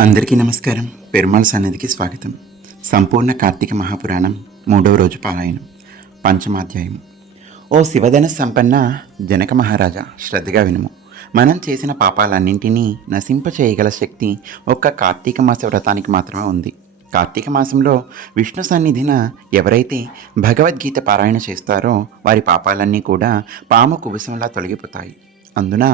అందరికీ నమస్కారం. పెరుమాళ్ సన్నిధికి స్వాగతం. సంపూర్ణ కార్తీక మహాపురాణం మూడవ రోజు పారాయణం పంచమాధ్యాయం. ఓ శివధన సంపన్న జనక మహారాజా శ్రద్ధగా వినుము. మనం చేసిన పాపాలన్నింటినీ నశింప చేయగల శక్తి ఒక్క కార్తీక మాస వ్రతానికి మాత్రమే ఉంది. కార్తీక మాసంలో విష్ణు సన్నిధిన ఎవరైతే భగవద్గీత పారాయణ చేస్తారో వారి పాపాలన్నీ కూడా పాము కుబుసంలా తొలగిపోతాయి. అందున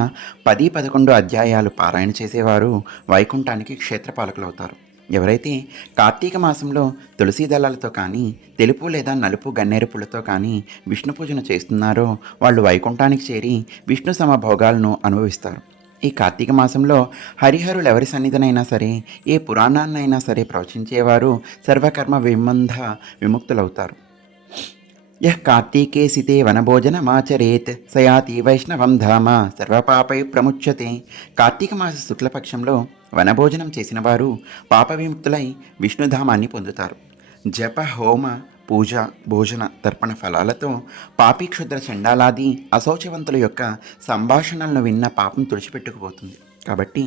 పది పదకొండు అధ్యాయాలు పారాయణ చేసేవారు వైకుంఠానికి క్షేత్రపాలకులవుతారు. ఎవరైతే కార్తీక మాసంలో తులసీ దళాలతో కానీ తెలుపు లేదా నలుపు గన్నేరు పూలతో కానీ విష్ణు పూజన చేస్తున్నారో వాళ్ళు వైకుంఠానికి చేరి విష్ణు సమభోగాలను అనుభవిస్తారు. ఈ కార్తీక మాసంలో హరిహరులు ఎవరి సన్నిధినైనా సరే ఏ పురాణాన్నైనా సరే ప్రవచించేవారు సర్వకర్మ విమంధ విముక్తులవుతారు. యః కార్తీకే సితే వనభోజనమాచరేత్ సయాతి వైష్ణవం ధామ సర్వపాపై ప్రముచ్యతే. కార్తీక మాస శుక్లపక్షంలో వనభోజనం చేసిన వారు పాప విముక్తులై విష్ణుధామాన్ని పొందుతారు. జప హోమ పూజ భోజన తర్పణ ఫలాలతో పాపి క్షుద్ర చండాలాది అశౌచవంతుల యొక్క సంభాషణలను విన్న పాపం తుడిచిపెట్టుకుపోతుంది. కాబట్టి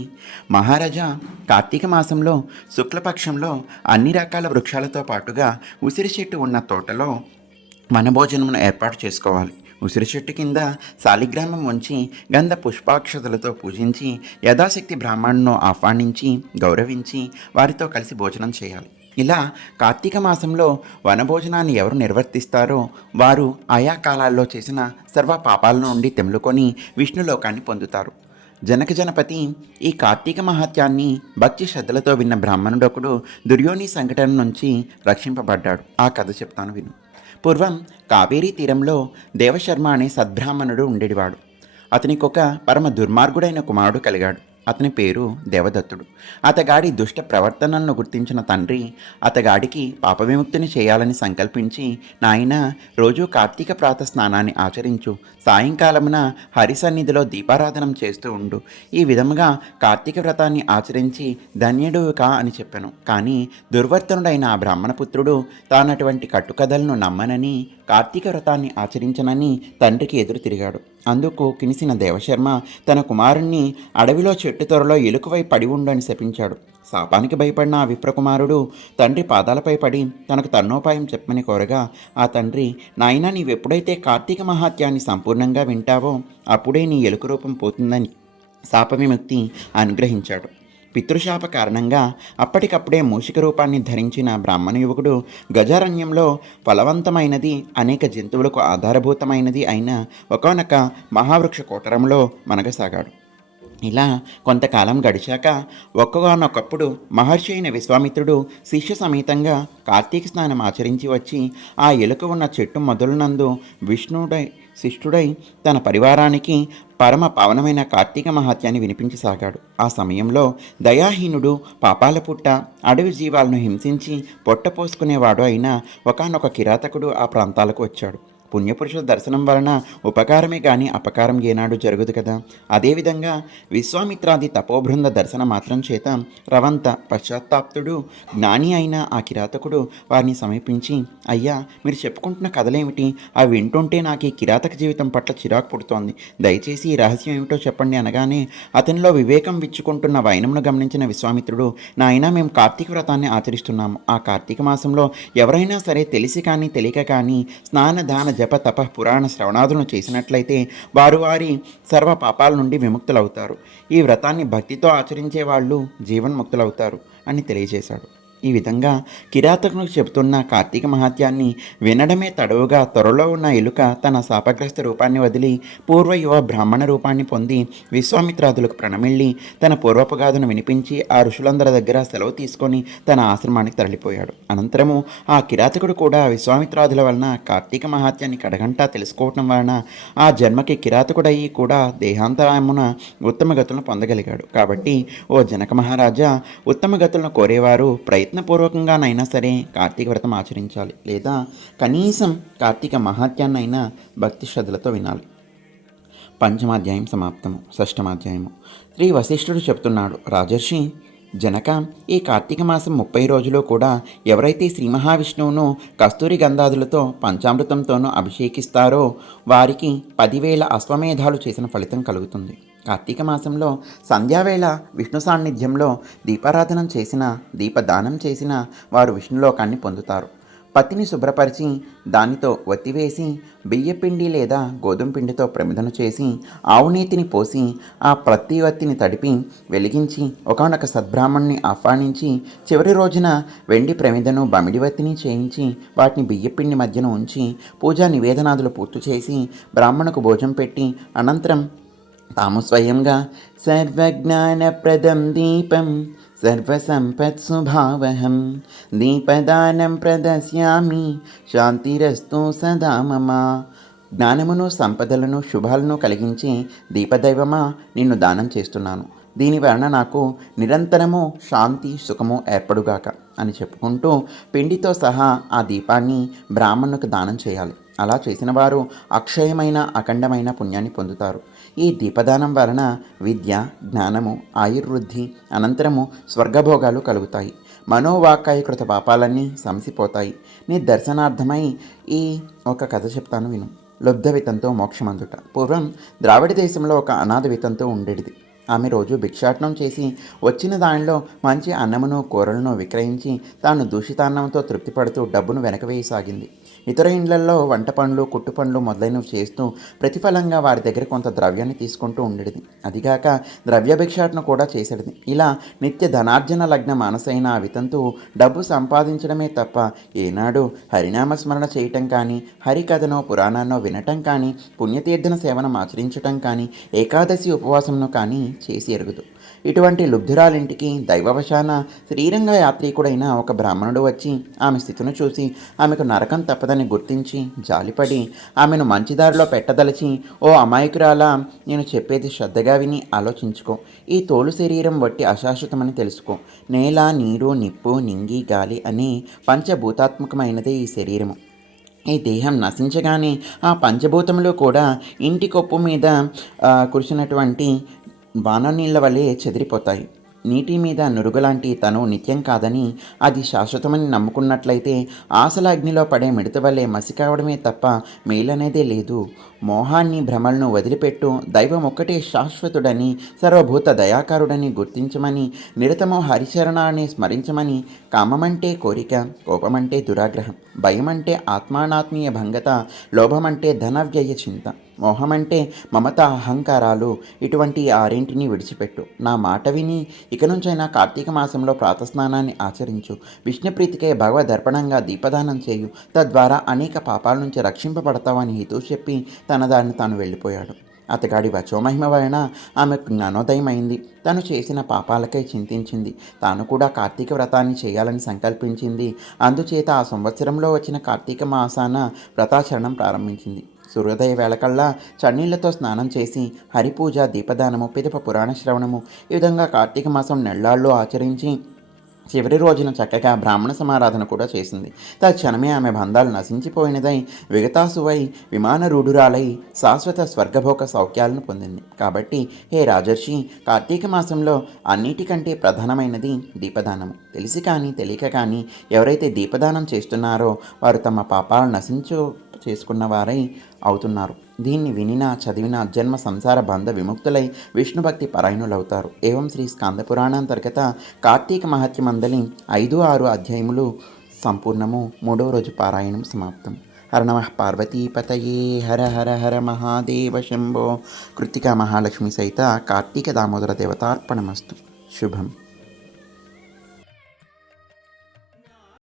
మహారాజా కార్తీక మాసంలో శుక్లపక్షంలో అన్ని రకాల వృక్షాలతో పాటుగా ఉసిరి చెట్టు ఉన్న తోటలో వనభోజనమును ఏర్పాటు చేసుకోవాలి. ఉసిరి చెట్టు కింద శాలిగ్రామం ఉంచి గంధ పుష్పాక్షతలతో పూజించి యథాశక్తి బ్రాహ్మణును ఆహ్వానించి గౌరవించి వారితో కలిసి భోజనం చేయాలి. ఇలా కార్తీక మాసంలో వనభోజనాన్ని ఎవరు నిర్వర్తిస్తారో వారు ఆయా కాలాల్లో చేసిన సర్వ పాపాల నుండి తెమ్ముకొని విష్ణులోకాన్ని పొందుతారు. జనక జనపతి ఈ కార్తీక మహత్యాన్ని భక్తి శ్రద్ధలతో విన్న బ్రాహ్మణుడొకడు దుర్యోని సంఘటన నుంచి రక్షింపబడ్డాడు. ఆ కథ చెప్తాను విను. పూర్వం కావేరీ తీరంలో దేవశర్మ అనే సద్బ్రాహ్మణుడు ఉండేవాడు. అతనికి ఒక పరమ దుర్మార్గుడైన కుమారుడు కలిగాడు. అతని పేరు దేవదత్తుడు. అతగాడి దుష్ట ప్రవర్తనలను గుర్తించిన తండ్రి అతగాడికి పాప విముక్తిని చేయాలని సంకల్పించి నాయన రోజు కార్తీక ప్రాత స్నానాన్ని ఆచరించు. సాయంకాలమున హరి సన్నిధిలో దీపారాధనం చేస్తూ ఉండు. ఈ విధముగా కార్తీక వ్రతాన్ని ఆచరించి ధన్యుడు కా అని చెప్పాను. కానీ దుర్వర్తనుడైన ఆ బ్రాహ్మణపుత్రుడు తానటువంటి కట్టుకథలను నమ్మనని కార్తీక వ్రతాన్ని ఆచరించనని తండ్రికి ఎదురు తిరిగాడు. అందుకు కినిసిన దేవశర్మ తన కుమారుణ్ణి అడవిలో చెట్టు త్వరలో ఎలుకవై పడి ఉండని శపించాడు. శాపానికి భయపడిన ఆ విప్రకుమారుడు తండ్రి పాదాలపై పడి తనకు తన్నోపాయం చెప్పమని కోరగా ఆ తండ్రి నాయనా నీవెప్పుడైతే కార్తీక మహాత్యాన్ని సంపూర్ణంగా వింటావో అప్పుడే నీ ఎలుక రూపం పోతుందని శాప విముక్తి అనుగ్రహించాడు. పితృశాప కారణంగా అప్పటికప్పుడే మూషిక రూపాన్ని ధరించిన బ్రాహ్మణ యువకుడు గజారణ్యంలో ఫలవంతమైనది అనేక జంతువులకు ఆధారభూతమైనది అయిన ఒకనొక మహావృక్ష కోటరంలో మనగసాగాడు. ఇలా కొంతకాలం గడిచాక ఒక్కగానొకప్పుడు మహర్షి అయిన విశ్వామిత్రుడు శిష్య సమేతంగా కార్తీక స్నానం ఆచరించి వచ్చి ఆ ఎలుక ఉన్న చెట్టు మొదలునందు విష్ణుడై శిష్యుడై తన పరివారానికి పరమ పావనమైన కార్తీక మహాత్యాన్ని వినిపించసాగాడు. ఆ సమయంలో దయాహీనుడు పాపాల పుట్ట అడవి జీవాలను హింసించి పొట్ట పోసుకునేవాడు అయిన ఒకనొక కిరాతకుడు ఆ ప్రాంతాలకు వచ్చాడు. పుణ్యపురుషుల దర్శనం వలన ఉపకారమే కానీ అపకారం ఏనాడు జరగదు కదా? అదేవిధంగా విశ్వామిత్రాది తపోబృంద దర్శన మాత్రం చేత రవంత పశ్చాత్తాప్తుడు జ్ఞాని అయిన ఆ కిరాతకుడు వారిని సమీపించి అయ్యా మీరు చెప్పుకుంటున్న కథలేమిటి? అవి వింటుంటే నాకు ఈ కిరాతక జీవితం పట్ల చిరాకు పుడుతోంది. దయచేసి ఈ రహస్యం ఏమిటో చెప్పండి అనగానే అతనిలో వివేకం విచ్చుకుంటున్న వైనమును గమనించిన విశ్వామిత్రుడు నాయన మేము కార్తీక వ్రతాన్ని ఆచరిస్తున్నాము. ఆ కార్తీక మాసంలో ఎవరైనా సరే తెలిసి కానీ తెలియక కానీ స్నాన దాన జప తప పురాణ శ్రవణాదులను చేసినట్లయితే వారు వారి సర్వ పాపాల నుండి విముక్తులవుతారు. ఈ వ్రతాన్ని భక్తితో ఆచరించే వాళ్ళు జీవన్ముక్తులవుతారు అని తెలియజేశాడు. ఈ విధంగా కిరాతకునికి చెబుతున్న కార్తీక మహాత్యాన్ని వినడమే తడవుగా త్వరలో ఉన్న ఎలుక తన శాపగ్రస్త రూపాన్ని వదిలి పూర్వ యువ బ్రాహ్మణ రూపాన్ని పొంది విశ్వామిత్రాదులకు ప్రణమిళ్ళి తన పూర్వపగాథను వినిపించి ఆ ఋషులందరి దగ్గర సెలవు తీసుకొని తన ఆశ్రమానికి తరలిపోయాడు. అనంతరము ఆ కిరాతకుడు కూడా విశ్వామిత్రాదుల వలన కార్తీక మహాత్యాన్ని కడగంటా తెలుసుకోవటం వలన ఆ జన్మకి కిరాతకుడయ్యి కూడా దేహాంతరాయమున ఉత్తమ గతులను పొందగలిగాడు. కాబట్టి ఓ జనక మహారాజా ఉత్తమ గతులను కోరేవారు ప్రయత్నం ప్రయత్నపూర్వకంగానైనా సరే కార్తీక వ్రతం ఆచరించాలి. లేదా కనీసం కార్తీక మహాత్యాన్నైనా భక్తి శ్రద్ధలతో వినాలి. పంచమాధ్యాయం సమాప్తము షష్టమాధ్యాయము. శ్రీ వశిష్ఠుడు చెప్తున్నాడు రాజర్షి జనక ఈ కార్తీక మాసం ముప్పై రోజులు కూడా ఎవరైతే శ్రీ మహావిష్ణువును కస్తూరి గంధాదులతో పంచామృతంతోనూ అభిషేకిస్తారో వారికి పదివేల అశ్వమేధాలు చేసిన ఫలితం కలుగుతుంది. కార్తీక మాసంలో సంధ్యావేళ విష్ణు సాన్నిధ్యంలో దీపారాధనం చేసిన దీపదానం చేసిన వారు విష్ణులోకాన్ని పొందుతారు. పత్తిని శుభ్రపరిచి దానితో ఒత్తివేసి బియ్యపిండి లేదా గోధుమ పిండితో ప్రమిదను చేసి ఆవునీతిని పోసి ఆ ప్రతి వత్తిని తడిపి వెలిగించి ఒకనొక సద్బ్రాహ్మణ్ణి ఆహ్వానించి చివరి రోజున వెండి ప్రమిదను బమిడి వత్తిని చేయించి వాటిని బియ్యపిండి మధ్యన ఉంచి పూజా నివేదనాదులు పూర్తి చేసి బ్రాహ్మణకు భోజనం పెట్టి అనంతరం తాము స్వయంగా సర్వజ్ఞానప్రదం దీపం సర్వసంపత్సుభావహం. దీపదానం ప్రదశ్యామి శాంతిరస్తు సదా మమ. జ్ఞానమును సంపదలను శుభాలను కలిగించి దీపదైవమా నిన్ను దానం చేస్తున్నాను. దీని వలన నాకు నిరంతరము శాంతి సుఖము ఏర్పడుగాక అని చెప్పుకుంటూ పిండితో సహా ఆ దీపాన్ని బ్రాహ్మణుకు దానం చేయాలి. అలా చేసిన వారు అక్షయమైన అఖండమైన పుణ్యాన్ని పొందుతారు. ఈ దీపదానం వలన విద్య జ్ఞానము ఆయుర్వృద్ధి అనంతరము స్వర్గభోగాలు కలుగుతాయి. మనోవాకాయకృత పాపాలన్నీ సంసిపోతాయి నీ దర్శనార్థమై ఈ ఒక కథ చెప్తాను విను. లబ్ధవితంతో మోక్షమందుట. పూర్వం ద్రావిడ దేశంలో ఒక అనాథ వితంతో ఉండేది ఆమె రోజు భిక్షాటనం చేసి వచ్చిన దానిలో మంచి అన్నమును కూరలను విక్రయించి తాను దూషితాన్నంతో తృప్తిపడుతూ డబ్బును వెనకవేయసాగింది ఇతర ఇండ్లలో వంట పనులు కుట్టు పనులు మొదలైనవి చేస్తూ ప్రతిఫలంగా వారి దగ్గర కొంత ద్రవ్యాన్ని తీసుకుంటూ ఉండేది. అదిగాక ద్రవ్య భిక్షాటన కూడా చేసేది. ఇలా నిత్య ధనార్జన లగ్న మనసైన ఆ వితంతు డబ్బు సంపాదించడమే తప్ప ఏనాడు హరినామస్మరణ చేయటం కానీ హరికథనో పురాణాన్నో వినటం కానీ పుణ్యతీర్థన సేవనం ఆచరించటం కానీ ఏకాదశి ఉపవాసంను కానీ చేసి ఎరుగుదు. ఇటువంటి లుబ్ధురాలింటికి దైవవశాన శ్రీరంగ యాత్రికుడైన ఒక బ్రాహ్మణుడు వచ్చి ఆమె స్థితిని చూసి ఆమెకు నరకం తప్పదని గుర్తించి జాలిపడి ఆమెను మంచిదారిలో పెట్టదలిచి ఓ అమాయకురాలా నేను చెప్పేది శ్రద్ధగా విని ఆలోచించుకో. ఈ తోలు శరీరం వట్టి అశాశ్వతమని తెలుసుకో. నేల నీరు నిప్పు నింగి గాలి అనే పంచభూతాత్మకమైనదే ఈ శరీరము. ఈ దేహం నశించగానే ఆ పంచభూతములు కూడా ఇంటి కొప్పు మీద కురిసినటువంటి వాననీళ్ళ వలె చెదిరిపోతాయి. నీటి మీద నురుగులాంటి తను నిత్యం కాదని అది శాశ్వతమని నమ్ముకున్నట్లయితే ఆశల అగ్నిలో పడే మిడత వల్లే మసి కావడమే తప్ప మేలనేదే లేదు. మోహాన్ని భ్రమలను వదిలిపెట్టు దైవం ఒక్కటే శాశ్వతుడని సర్వభూత దయాకారుడని గుర్తించమని నిరతమో హరిశరణాన్ని స్మరించమని కామమంటే కోరిక కోపమంటే దురాగ్రహం. భయం అంటే ఆత్మానాత్మీయ భంగత లోభమంటే ధనవ్యయ చింత. మోహమంటే మమత అహంకారాలు. ఇటువంటి ఆరింటిని విడిచిపెట్టు. నా మాట విని ఇక నుంచైనా కార్తీక మాసంలో ప్రాతస్నానాన్ని ఆచరించు. విష్ణుప్రీతికై భగవదర్పణంగా దీపదానం చేయు. తద్వారా అనేక పాపాల నుంచి రక్షింపబడతావని హితూ చెప్పి తన దారిని తాను వెళ్ళిపోయాడు. అతగాడి వచోమహిమ వలన ఆమెకు జ్ఞానోదయం అయింది తను చేసిన పాపాలకై చింతించింది. తాను కూడా కార్తీక వ్రతాన్ని చేయాలని సంకల్పించింది. అందుచేత ఆ సంవత్సరంలో వచ్చిన కార్తీక మాసాన వ్రతాచరణం ప్రారంభించింది. సూర్యోదయ వేళకల్లా చన్నీళ్ళతో స్నానం చేసి హరిపూజ దీపదానము పిదప పురాణ శ్రవణము ఈ విధంగా కార్తీక మాసం నెల్లాళ్ళు ఆచరించి చివరి రోజున చక్కగా బ్రాహ్మణ సమారాధన కూడా చేసింది. తక్షణమే ఆమె బంధాలు నశించిపోయినదై విగతాసువై విమానరూఢురాలై శాశ్వత స్వర్గభోగ సౌఖ్యాలను పొందింది. కాబట్టి హే రాజర్షి కార్తీక మాసంలో అన్నిటికంటే ప్రధానమైనది దీపదానము తెలిసి కానీ తెలియక కానీ ఎవరైతే దీపదానం చేస్తున్నారో వారు తమ పాపాలు నశించు చేసుకున్న వారై అవుతున్నారు. దీన్ని వినినా చదివిన జన్మ సంసార బంధ విముక్తులై విష్ణుభక్తి పరాయణులవుతారు. ఏవం శ్రీ స్కందపురాణాంతర్గత కార్తీక మహత్యమందలి ఐదు ఆరు అధ్యాయములు సంపూర్ణము. మూడవ రోజు పారాయణం సమాప్తం. హర నమ పార్వతీపతయే హర హర హర మహాదేవ శంభో. కృతికా మహాలక్ష్మి సహిత కార్తీక దామోదర దేవతార్పణమస్తు. శుభం.